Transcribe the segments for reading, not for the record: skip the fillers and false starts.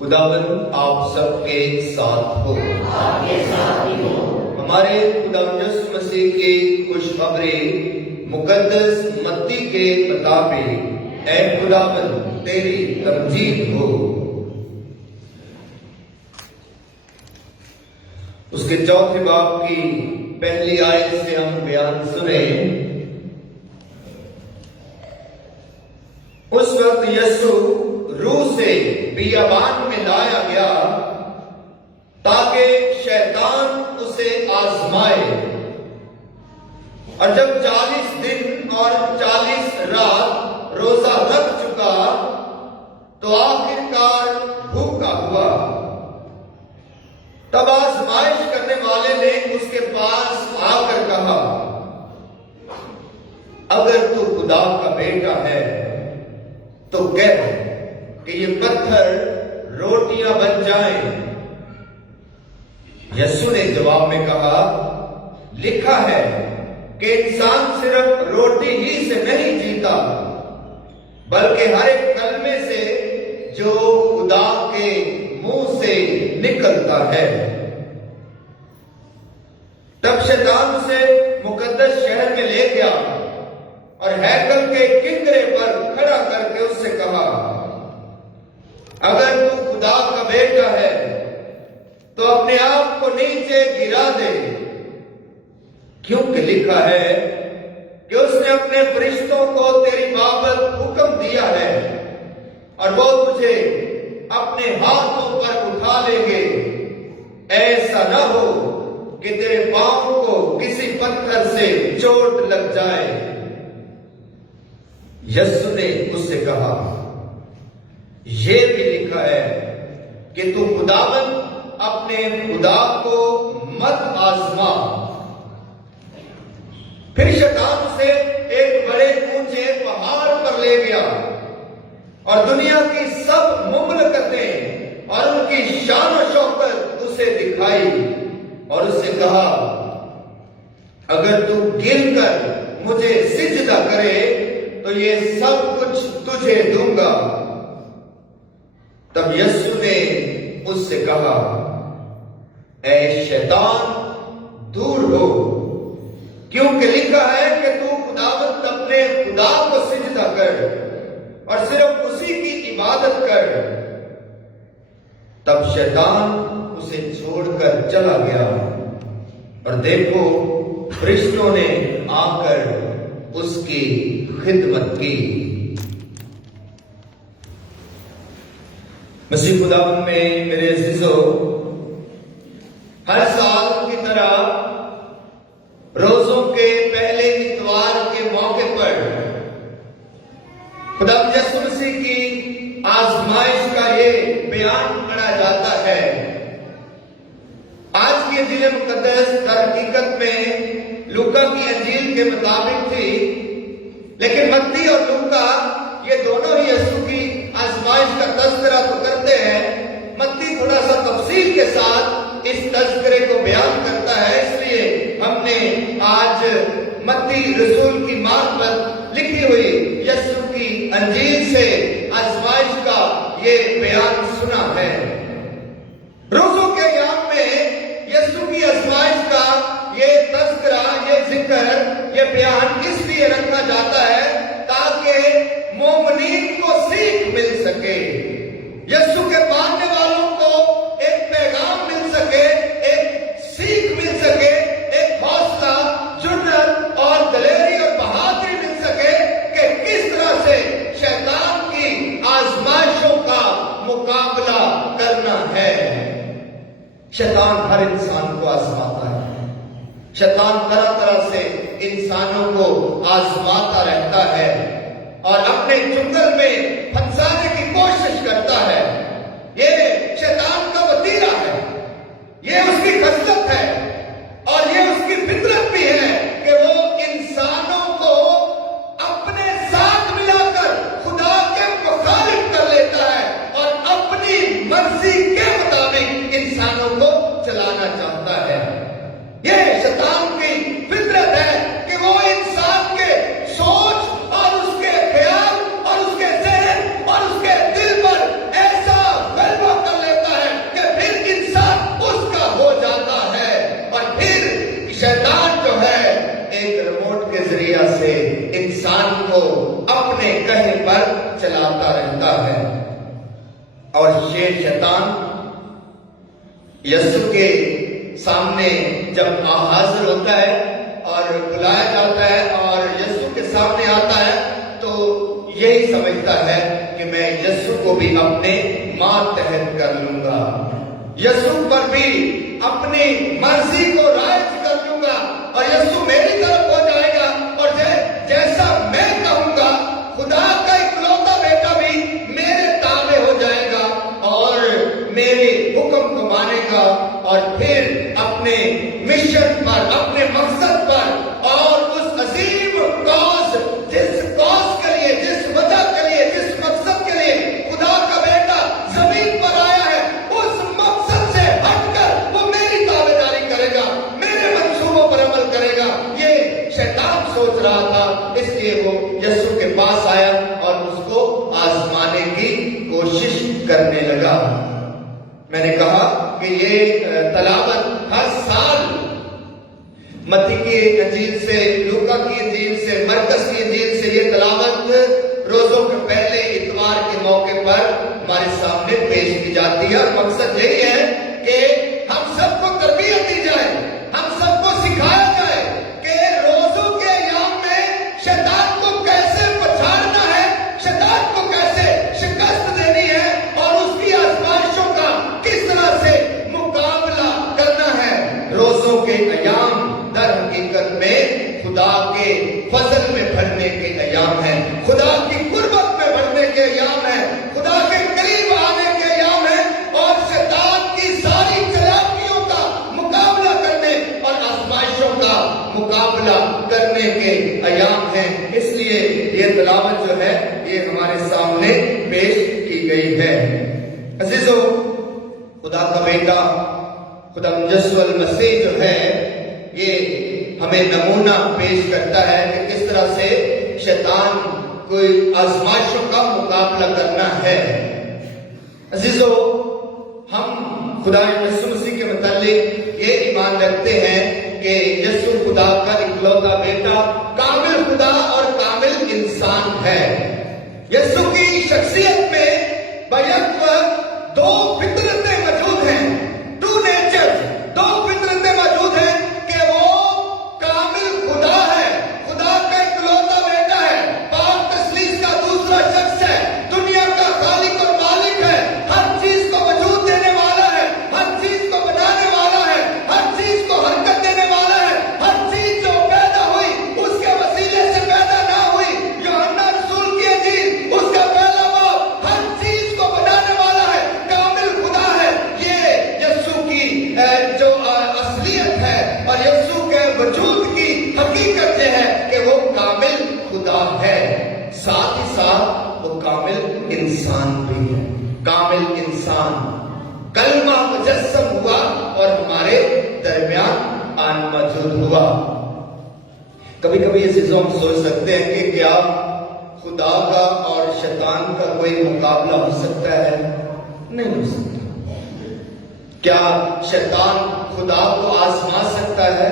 خداوند آپ سب کے ساتھ ہو، ہمارے خدا یسوع مسیح کی خوشخبری مقدس متی کے مطابق اے خداوند تیری تمجید ہو۔ اس کے چوتھے باب کی پہلی آیت سے ہم بیان سنیں۔ اس وقت یسوع روح سے بیابان میں لایا گیا تاکہ شیطان اسے آزمائے، اور جب 40 دن اور 40 رات روزہ رکھ چکا تو آخرکار بھوکا ہوا۔ تب آزمائش کرنے والے نے اس کے پاس آ کر کہا، اگر تو خدا کا بیٹا ہے تو کہہ کہ یہ پتھر روٹیاں بن جائیں۔ یسوع نے جواب میں کہا، لکھا ہے کہ انسان صرف روٹی ہی سے نہیں جیتا بلکہ ہر ایک کلمے سے جو خدا کے منہ سے نکلتا ہے۔ تب شیطان اسے مقدس شہر میں لے گیا اور ہیکل کے کنگرے پر کھڑا کر کے اس سے کہا، اگر تو خدا کا بیٹا ہے تو اپنے آپ کو نیچے گرا دے، کیونکہ لکھا ہے کہ اس نے اپنے فرشتوں کو تیری بابت حکم دیا ہے اور وہ تجھے اپنے ہاتھوں پر اٹھا لیں گے، ایسا نہ ہو کہ تیرے پاؤں کو کسی پتھر سے چوٹ لگ جائے۔ یسوع نے اس سے کہا، یہ بھی لکھا ہے کہ تو خداوند اپنے خدا کو مت آزما۔ پھر شیطان اسے ایک بڑے اونچے پہاڑ پر لے گیا اور دنیا کی سب مملکتیں اور ان کی شان و شوکت اسے دکھائی اور اسے کہا، اگر تو گر کر مجھے سجدہ کرے تو یہ سب کچھ تجھے دوں گا۔ تب یسوع نے اس سے کہا، اے شیطان دور ہو، کیونکہ لکھا ہے کہ تو خداوند اپنے خدا کو سجدہ کر اور صرف اسی کی عبادت کر۔ تب شیطان اسے چھوڑ کر چلا گیا اور دیکھو فرشتوں نے آ کر اس کی خدمت کی۔ مسیح خداوند میں میرے عزیزو، ہر سال کی طرح روزوں کے پہلے اتوار کے موقع پر خداوند یسوع مسیح کی آزمائش کا یہ بیان پڑھا جاتا ہے۔ آج کی انجیل مقدس در حقیقت میں لوکا کی انجیل کے مطابق تھی، لیکن متی اور لوکا یہ دونوں ہی یسوع کی آزمائش کا تذکرہ تو کرتے ہیں۔ متی تھوڑا سا تفصیل کے ساتھ اس تذکرے کو بیان کرتا ہے، اس لیے ہم نے آج متی رسول کی معرفت لکھی ہوئی یسوع کی انجیل سے آزمائش کا یہ بیان سنا ہے۔ روزوں کے ایام میں یسوع کی آزمائش کا یہ تذکرہ، یہ ذکر، یہ بیان اس لیے رکھا جاتا ہے تاکہ مومنین کو سیکھ مل سکے، یسوع کے ماننے والوں کو ایک پیغام مل سکے، ایک سیکھ مل سکے، ایک حوصلہ، جرأت اور دلیری اور بہادری مل سکے کہ کس طرح سے شیطان کی آزمائشوں کا مقابلہ کرنا ہے۔ شیطان ہر انسان کو آزماتا ہے، شیطان طرح طرح سے انسانوں کو آزماتا رہتا ہے اور اپنے چنگل میں پھنسانے کی کوشش کرتا ہے۔ یہ شیطان کا وتیرہ ہے، یہ اس کی خصلت ہے اور یہ اس کی فطرت بھی ہے کہ وہ انسانوں کو اپنے ساتھ ملا کر خدا کے مخالف کر لیتا ہے اور اپنی مرضی کے مطابق انسانوں کو چلانا چاہتا ہے۔ یہ شیطان کی فطرت ہے کہ وہ انسان کے سوچ اور اس کے خیال اور اس کے ذہن اور اس کے دل پر اور یہ شیطان یسوع کے سامنے جب حاضر ہوتا ہے اور بلایا جاتا ہے اور یسوع کے سامنے آتا ہے تو یہی سمجھتا ہے کہ میں یسوع کو بھی اپنے ماتحت کر لوں گا، یسوع پر بھی اپنی مرضی کو رائج کر لوں گا اور یسوع میری طرف ہو جائے گا اور جیسا میں کہوں گا خدا کا اکلوتا بیٹا بھی میرے تابع ہو جائے گا اور میرے حکم کو مانے گا اور پھر اپنے مشن پر، اپنے مقصد پر اور اس عظیم کاز، جس کاز کے لیے، جس وجہ کے لیے، جس مقصد کے لیے خدا کا بیٹا زمین پر آیا ہے، اس مقصد سے ہٹ کر وہ میری تابعداری کرے گا، میرے منصوبوں پر عمل کرے گا۔ یہ شیطان سوچ رہا تھا، اس لیے وہ یسوع کے پاس آیا اور اس کو آزمانے کی کوشش کرنے لگا۔ میں نے کہا کہ یہ تلاوت ہر سال متی کی انجیل سے، لوکا کی انجیل سے، مرکز کی انجیل سے یہ تلاوت روزوں کے پہلے اتوار کے موقع پر ہمارے سامنے پیش کی جاتی ہے اور مقصد یہی ہے کہ ہم سب کو تربیت دی جائے، ہم سب کو سکھایا جائے کہ روزوں کے ایام میں شیطان کو کیسے پچھاڑنا ہے، شیطان کو کیسے شکست دینی ہے اور اس کی آزمائشوں کا کس طرح سے مقابلہ کرنا ہے۔ روزوں کے ایام در حقیقت میں خدا کے فضل میں بڑھنے کے ایام ہیں، خدا کی قربت میں بڑھنے کے ایام ہیں، خدا کے قریب آنے کے ایام ہیں اور شیطان کی ساری چالاکیوں کا مقابلہ کرنے اور آزمائشوں کا مقابلہ کرنے کے ایام ہیں۔ اس لیے یہ تلاوت جو ہے یہ ہمارے سامنے پیش کی گئی ہے۔ عزیزو، خدا کا بیٹا خدا یسوع المسیح جو ہے یہ ہمیں نمونہ پیش کرتا ہے کہ کس طرح سے شیطان کوئی آزمائشوں کا مقابلہ کرنا ہے۔ عزیزو، ہم خدا یسوع مسیح کے متعلق یہ ایمان رکھتے ہیں کہ یسوع خدا کا اکلوتا بیٹا، کامل خدا اور کامل انسان ہے۔ یسوع کی شخصیت میں بیک وقت دو فطرتیں موجود ہیں، ٹو نیچر، دو فطرتیں موجود ہیں کہ وہ کامل خدا ہے، خدا کا اکلوتا بیٹا ہے، پاک تثلیث کا دوسرا شخص ہے، دنیا کا خالق اور مالک ہے، ہر چیز کو وجود دینے والا ہے، ہر چیز کو بنانے والا ہے، ہر چیز کو حرکت دینے والا ہے، ہر چیز جو پیدا ہوئی اس کے وسیلے سے پیدا نہ ہوئی، یوحنا رسول کی انجیل اس کا پہلا باب، ہر چیز کو بنانے والا ہے، کامل خدا ہے۔ یہ یسوع کی جو اصلیت ہے اور یسوع کے وجود کی حقیقت یہ ہے کہ وہ کامل خدا ہے، ساتھ ہی ساتھ وہ کامل انسان بھی ہے، کامل انسان کلمہ مجسم ہوا اور ہمارے درمیان آن موجود ہوا۔ کبھی کبھی یہ چیزوں ہم سوچ سکتے ہیں کہ کیا خدا کا اور شیطان کا کوئی مقابلہ ہو سکتا ہے؟ نہیں ہو سکتا۔ کیا شیطان خدا کو آزما سکتا ہے؟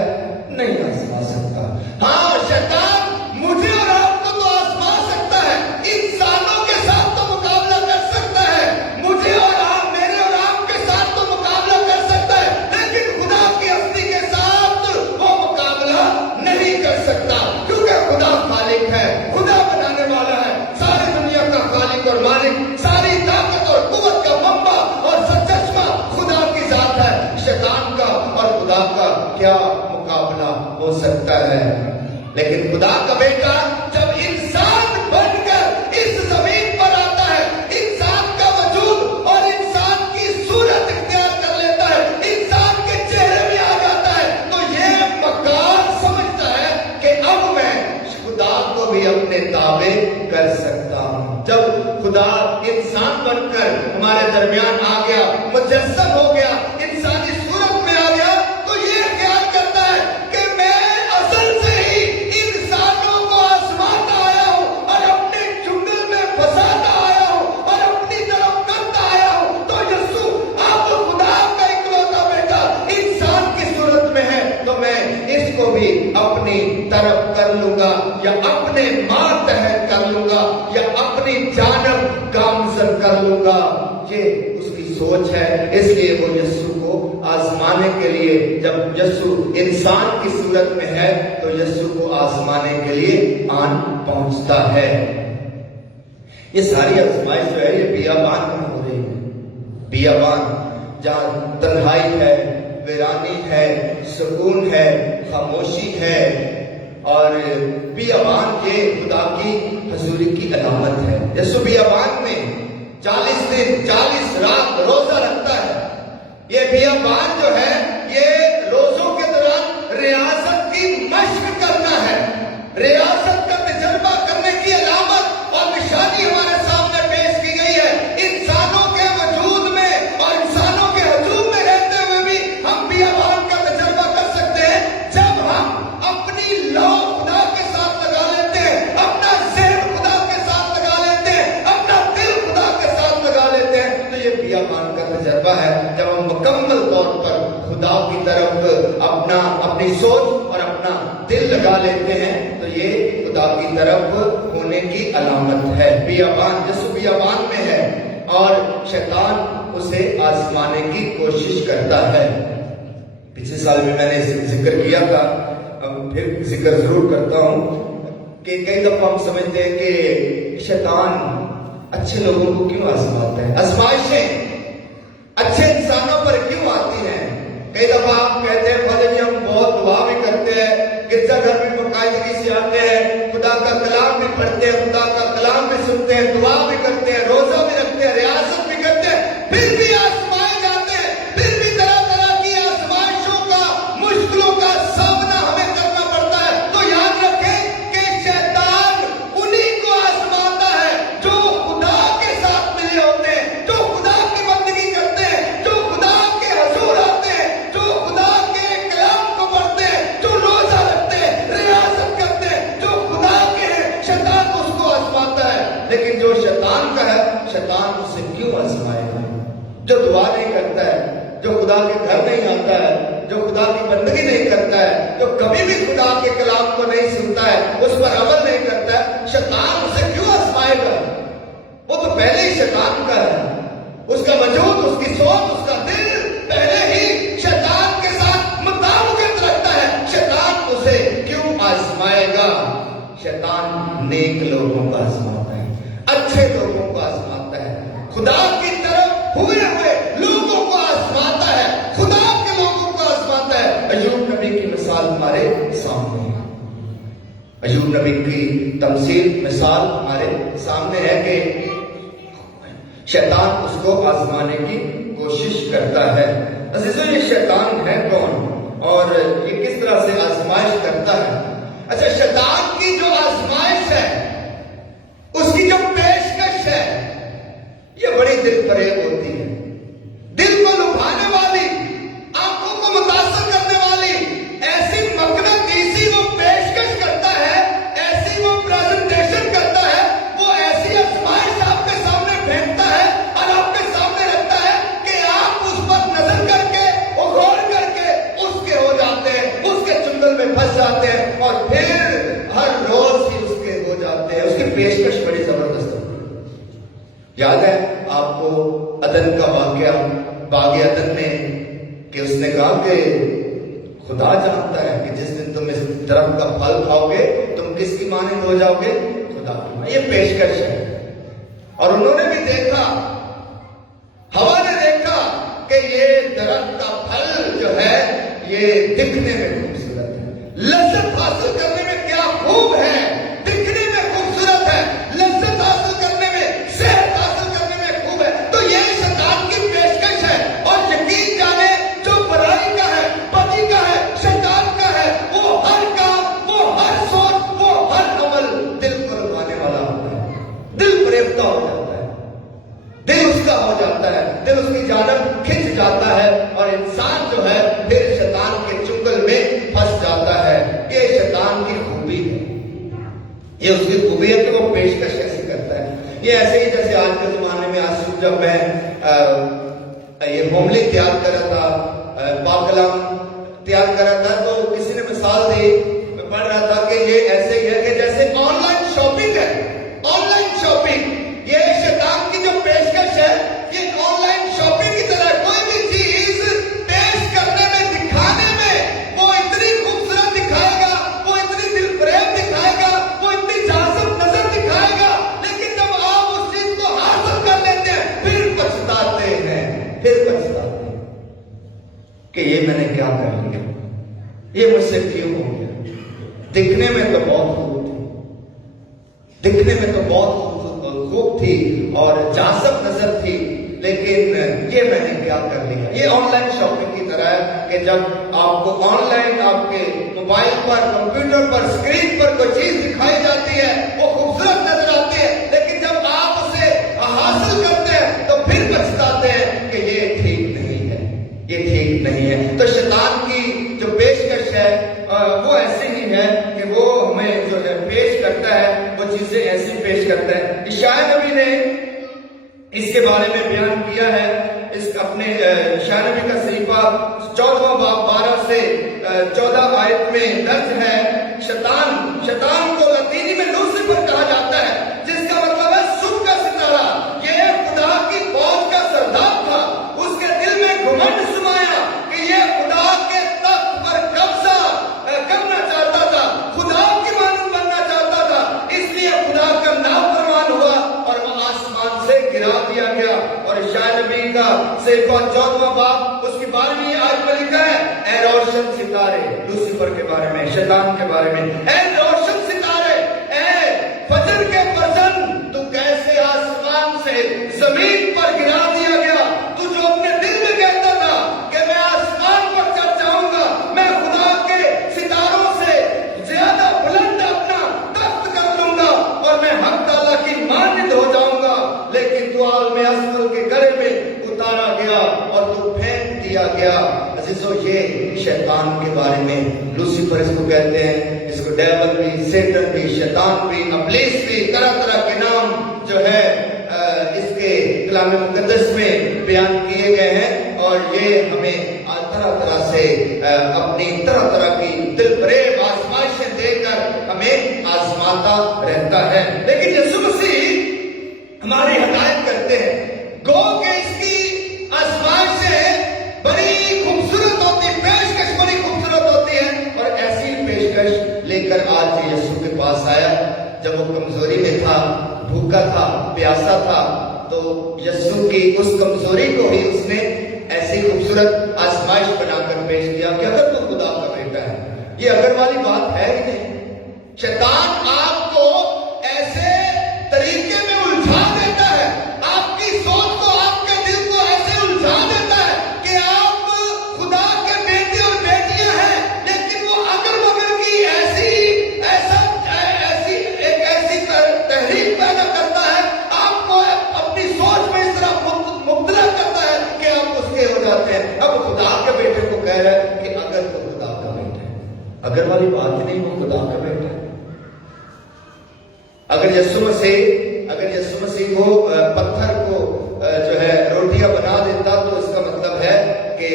نہیں آزما سکتا۔ ہاں، شیطان مجھے اور آپ کو تو آزما سکتا ہے، انسانوں کے ساتھ تو مقابلہ کر سکتا ہے، مجھے اور آپ، میرے اور آپ کے ساتھ تو مقابلہ کر سکتا ہے، لیکن خدا کی ہستی کے ساتھ وہ مقابلہ نہیں کر سکتا، کیونکہ خدا خالق ہے، خدا بنانے والا ہے، ساری دنیا کا خالق اور مالک، ساری طاقت اور قوت کا منبع اور سرچشمہ خدا کی ذات ہے۔ شیطان کا اور خدا کا کیا مقابلہ ہو سکتا ہے؟ لیکن خدا کا بیٹا جب انسان بن کر اس زمین پر آتا ہے، انسان کا وجود اور انسان کی صورت اختیار کر لیتا ہے، انسان کے چہرے میں آ جاتا ہے، تو یہ مکار سمجھتا ہے کہ اب میں خدا کو بھی اپنے تابع کر سکتا ہوں۔ جب خدا انسان بن کر ہمارے درمیان آ گیا، مجسم ہو گیا، انسانی صورت میں آ گیا، تو یہ خیال کرتا ہے کہ میں اصل سے ہی انسانوں کو آزماتا آیا ہوں اور اپنے جنگل میں پھنساتا آیا ہوں اور اپنی طرف کرتا آیا ہوں۔ تو یسوع اب خدا کا اکلوتا بیٹا انسان کی صورت میں ہے، تو میں اس کو بھی اپنی طرف کر لوں گا یا اپنے ماتحت کر لوں گا یا اپنی جانب گامزن کر لوں گا۔ یہ اس کی سوچ ہے. اس لیے وہ یسوع کو آزمانے کے لیے، جب یسوع انسان کی صورت میں ہے تو یسوع کو آزمانے کے لیے آن پہنچتا ہے. یہ ساری آزمائش جو ہے یہ بیابان میں ہو رہی ہے. بیابان جہاں تنہائی ہے، ویرانی ہے، سکون ہے، خاموشی ہے. اور بیابان یہ خدا کی حضوری کی علامت ہے. یسوع بیابان میں 40 دن 40 رات روزہ رکھتا ہے. یہ بیابان جو ہے یہ روزوں کے دوران ریاضت کی مشق کرنا ہے، ریاضت کا تجربہ کرنے کی علامت اور نشانی ہمارے سامنے پیش کی گئی ہے. انسانوں کے وجود میں اور انسانوں کے حضور میں رہتے ہوئے بھی ہم بیابان کا تجربہ کر سکتے ہیں جب ہم اپنی لو خدا کے ساتھ لگا لیتے ہیں، اپنا ذہن خدا کے ساتھ لگا لیتے ہیں، اپنا دل خدا کے ساتھ لگا لیتے ہیں. تو یہ بیابان کا تجربہ ہے جب ہم مکمل طور پر خدا کی طرف اپنی سوچ اور اپنا دل لگا لیتے ہیں. تو یہ خدا کی طرف ہونے کی علامت ہے. بیابان، یسوع بیابان میں ہے اور شیطان اسے آزمانے کی کوشش کرتا ہے. پچھلے سال میں نے ذکر کیا تھا، اب پھر ذکر ضرور کرتا ہوں کہ کئی دفعہ ہم سمجھتے ہیں کہ شیطان اچھے لوگوں کو کیوں آزماتا ہے، آزمائشیں اچھے انسانوں پر کیوں آتی ہیں. کئی دفعہ آپ کہتے ہیں فادر جی ہم بہت دعا بھی کرتے ہیں، گرجا گھر میں باقاعدگی سے آتے ہیں، خدا کا کلام بھی پڑھتے ہیں، خدا کا کلام بھی سنتے ہیں، دعا بھی کرتے ہیں، روزہ بھی رکھتے ہیں، ریاضت بھی کرتے ہیں، پھر بھی آزمائے جاتے ہیں. پھر بھی طرح طرح کی آزمائشوں کا، مشکلوں کا سامنا ہمیں کرنا پڑتا ہے. تو یاد رکھیں کہ شیطان انہی کو آزماتا ہے جو خدا کے ساتھ ملے ہوتے ہیں، جو خدا کی بندگی کرتے ہیں، جو خدا کے حضور آتے ہیں، جو خدا کے کلام کو پڑھتے ہیں، جو روزہ رکھتے ہیں، ریاضت کرتے ہیں، جو خدا کے ہیں. شیطان اس کو آزماتا ہے. لیکن جو شیطان کا ہے، شیطان اسے کیوں آزمائے گا؟ جو دعا نہیں کرتا ہے، جو خدا کے گھر نہیں آتا ہے، جو خدا کی بندگی نہیں کرتا ہے، جو کبھی بھی خدا کے کلام کو نہیں سنتا ہے، اس پر عمل نہیں کرتا ہے، شیطان اسے کیوں آزمائے گا؟ وہ تو پہلے ہی شیطان کا ہے. اس کا وجود، اس کی سوچ، اس کا دل پہلے ہی شیطان کے ساتھ مطابقت رکھتا ہے. شیطان اسے کیوں آزمائے گا؟ شیطان نیک لوگوں کو آزماتا ہے، اچھے لوگوں کو آزماتا ہے، خدا کی طرف ہوئے لوگوں کو آزماتا ہے، خدا کے لوگوں کو آزماتا ہے. ایوب نبی کی مثال ہمارے سامنے ہے. ایوب نبی کی تمثیل مثال ہمارے سامنے ہے کہ شیطان اس کو آزمانے کی کوشش کرتا ہے. عزیزو یہ شیطان ہے کون اور یہ کس طرح سے آزمائش کرتا ہے؟ اچھا، شیطان کی جو آزمائش ہے، اس کی جو پیشکش ہے، یہ بڑی دل فریب ہوتی ہے. دل کو لبھانے والی، آنکھوں کو متاثر کرنے والی ایسی مقناطیسی وہ پیشکش کرتا ہے، ایسی وہ پریزنٹیشن کرتا ہے، وہ ایسی آزمائش آپ کے سامنے پھینکتا ہے اور آپ کے سامنے رکھتا ہے کہ آپ اس پر نظر کر کے، غور کر کے اس کے ہو جاتے ہیں، اس کے چنگل میں پھنس جاتے ہیں اور پھر ہر روز ہی اس کے ہو جاتے ہیں. اس کی پیشکش بڑی زبردست ہوتی ہے. یاد ہے آپ کو عدن کا واقعہ، باغ عدن میں، کہ اس نے کہا کہ خدا جانتا ہے کہ جس دن تم اس درخت کا پھل کھاؤ گے تم کس کی مانند ہو جاؤ گے؟ خدا کی مانند. یہ پیشکش ہے. اور انہوں نے بھی دیکھا، ہوا نے دیکھا کہ یہ درخت کا پھل جو ہے یہ دکھنے میں خوبصورت ہے، لذت حاصل کرنے میں کیا خوب ہے، دکھنے میں خوبصورت ہے، لذت حاصل کرنے میں، صحت حاصل کرنے میں خوب ہے. تو یہ شیطان کی پیشکش ہے. اور یقین جانے جو برائی کا ہے، بدی کا ہے، شیطان کا ہے، وہ ہر کام، وہ ہر سوچ، وہ ہر عمل دل کو لبھانے والا ہوتا ہے. دل فریبتا ہو جاتا ہے، دل اس کا ہو جاتا ہے، دل اس کی جانب کھنچ جاتا ہے اور انسان جو ہے پھر شیطان کے چنگل میں پھنس جاتا ہے. یہ شیطان کی خوبی ہے، یہ اس کی خوبی ہے کہ وہ پیشکش ایسی کرتا ہے. یہ ایسے ہی جیسے آج کے زمانے میں، آج جب میں یہ ہوملی تیار کر رہا تھا، پاکلام تیار کر رہا تھا، تو کسی نے مثال دی، میں پڑھ رہا تھا کہ یہ ایسے ہی ہے کہ جیسے آن لائن شاپنگ ہے. آن لائن شاپنگ یہ شیطان کی جو پیشکش ہے، یہ پھر پچھتاتے ہیں کہ یہ میں نے کیا کر لیا، یہ مجھ سے کیوں ہو گیا۔ دکھنے میں تو بہت خوب تھی، دکھنے میں تو بہت خوب تھی اور جاذب نظر تھی، لیکن یہ میں نے کیا کر لیا۔ یہ آن لائن شاپنگ کی طرح ہے کہ جب آپ کو آن لائن آپ کے موبائل پر، کمپیوٹر پر، اسکرین پر کوئی چیز دکھائی جاتی ہے، وہ خوبصورت نظر آتی ہے، لیکن جب آپ اسے حاصل کرتے ہیں تو پھر پچھتاتے ہیں کہ یہ ٹھیک نہیں ہے، یہ ٹھیک نہیں ہے۔ تو شیطان کی جو پیشکش ہے وہ ایسی ہی ہے کہ وہ ہمیں جو ہے پیش کرتا ہے، وہ چیزیں ایسی پیش کرتا ہے۔ عیسائی نبی نے اس کے بارے میں بیان کیا ہے، اس اپنے عیسائی نبی کا صحیفہ 14واں باب 12 سے 14 آیت میں درج ہے۔ شیطان کو لطینی میں لوسیفر کہا جاتا ہے، جس کا مطلب ہے صبح کا ستارہ۔ یہ خدا کی فوج کا سردار تھا، اس کے دل میں گھمنڈ سمایا کہ یہ خدا کے تخت پر قبضہ کرنا چاہتا تھا، خدا کی مانند بننا چاہتا تھا، اس لیے خدا کا نافرمان ہوا اور وہ آسمان سے گرا دیا گیا۔ اور عیسائی نبی کا صحیفہ 14واں باب اس کی 12ویں آیت میں لکھا ہے، اے روشن ستارے، لوسیفر کے بارے میں، شیطان کے بارے میں، اے روشن ستارے، اے فجر کے فرزند، تو کیسے آسمان سے زمین پر گرا دیا گیا۔ تو جو اپنے دل میں کہتا تھا کہ میں آسمان پر چڑھ جاؤں گا، میں خدا کے ستاروں سے زیادہ بلند اپنا تخت کر لوں گا اور میں حق تعالیٰ کی مانند ہو جاؤں گا، لیکن تو عالم اسفل کے گڑھے میں اتارا گیا اور تو پھینک دیا گیا۔ عزیزو، یہ شیطان کے بارے میں، لوسیفر اس کو کہتے ہیں، اس کو ڈیول بھی، سیٹن بھی، شیطان بھی، ابلیس بھی، طرح طرح کے نام جو ہے اس کے کلام مقدس میں بیان کیے گئے ہیں، اور یہ ہمیں طرح طرح سے اپنی طرح طرح کی دل فریب آزمائشیں دے کر ہمیں آزماتا رہتا ہے۔ لیکن یسوع مسیح ہماری ہدایت کرتے ہیں، گو کہ اس کی آزمائشیں بڑی خوبصورت ہوتی، پیشکش بڑی خوبصورت ہوتی ہے، اور ایسی پیشکش لے کر آج یسوع کے پاس آیا۔ جب وہ کمزوری میں تھا، بھوکا تھا، پیاسا تھا، تو یسوع کی اس کمزوری کو ہی اس نے ایسی خوبصورت آزمائش بنا کر پیش کیا کہ اگر تو خدا کا بیٹا ہے۔ یہ اگر والی بات ہے ہی نہیں۔ شیطان آپ کو ایسے طریقے میں الجھا دیتا ہے، آپ کی سوچ کو، آپ کے دل کو ایسے الجھا دیتا ہے کہ آپ خدا کے بیٹے اور بیٹیاں ہیں، لیکن وہ اگر مگر کی ایسی تحریک پیدا کرتا ہے، آپ کو اپنی سوچ میں اس طرح مبتلا کرتا ہے کہ آپ اس کے ہو جاتے ہیں۔ اب خدا کے بیٹے کو کہہ رہا ہے کہ اگر تو خدا کا بیٹا ہے، اگر والی بات ہی نہیں، وہ خدا کا بیٹا ہے۔ اگر یسوع مسیح کو پتھر کو جو ہے روٹیاں بنا دیتا، تو اس کا مطلب ہے کہ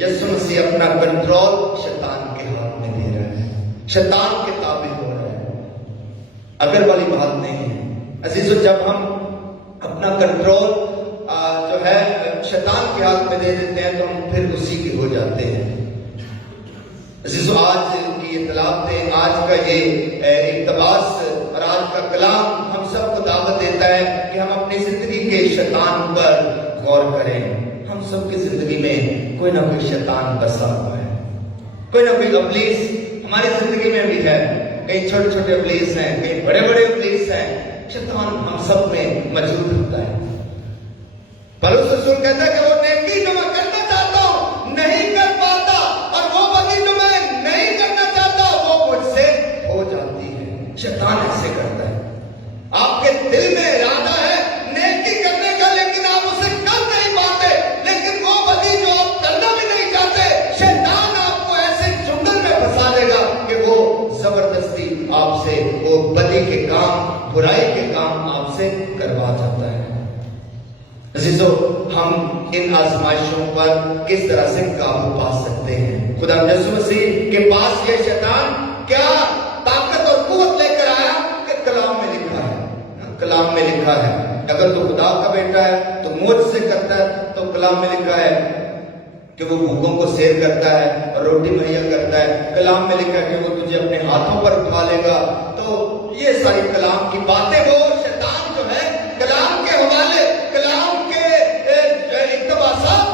یسوع مسیح اپنا کنٹرول شیطان کے ہاتھ میں دے رہا ہے، شیطان کے تابع ہو رہا ہے۔ اگر والی بات نہیں ہے عزیزو، جب ہم اپنا کنٹرول جو ہے شیطان کے ہاتھ میں دے دیتے ہیں تو ہم پھر اسی کے ہو جاتے ہیں۔ عزیزو، آج کی یہ تلاوتیں، آج کا یہ اقتباس اور آج کا کلام ہم سب کو دعوت دیتا ہے کہ ہم اپنی زندگی کے شیطان پر غور کریں۔ ہم سب کی زندگی میں کوئی نہ کوئی شیطان بسا ہوا ہے، کوئی نہ کوئی ابلیس ہماری زندگی میں بھی ہے۔ کہیں چھوٹے چھوٹے ابلیس ہیں، کہیں بڑے بڑے ابلیس ہیں۔ شیطان ہم سب میں موجود ہوتا ہے۔ پولس رسول کہتا ہے کہ وہ نیکی جو میں کرنا چاہتا ہوں نہیں کر پاتا، اور وہ بدی جو میں نہیں کرنا چاہتا وہ مجھ سے ہو جاتی ہے۔ شیطان ایسے کرتا ہے، آپ کے دل میں ارادہ ہے نیکی کرنے کا، لیکن آپ اسے کر نہیں پاتے، لیکن وہ بدی جو آپ کرنا بھی نہیں چاہتے، شیطان آپ کو ایسے چنگل میں پھنسا دے گا کہ وہ زبردستی آپ سے وہ بدی کے کام، برائی کے کام آپ سے کروا جاتا ہے۔ عزیزو، ہم ان آزمائشوں پر کس طرح سے قابو پا سکتے ہیں؟ خدا یسوع مسیح کے پاس یہ شیطان کیا طاقت اور قوت لے کر آیا کہ کلام میں لکھا ہے، کلام میں لکھا ہے اگر تو خدا کا بیٹا ہے تو معجزے کرتا ہے، تو کلام میں لکھا ہے کہ وہ بھوکوں کو سیر کرتا ہے اور روٹی مہیا کرتا ہے، کلام میں لکھا ہے کہ وہ تجھے اپنے ہاتھوں پر اٹھا لے گا۔ تو یہ ساری کلام کی باتیں، وہ شیطان جو ہے کلام کے حوالے، کلام کے اقتباسات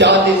40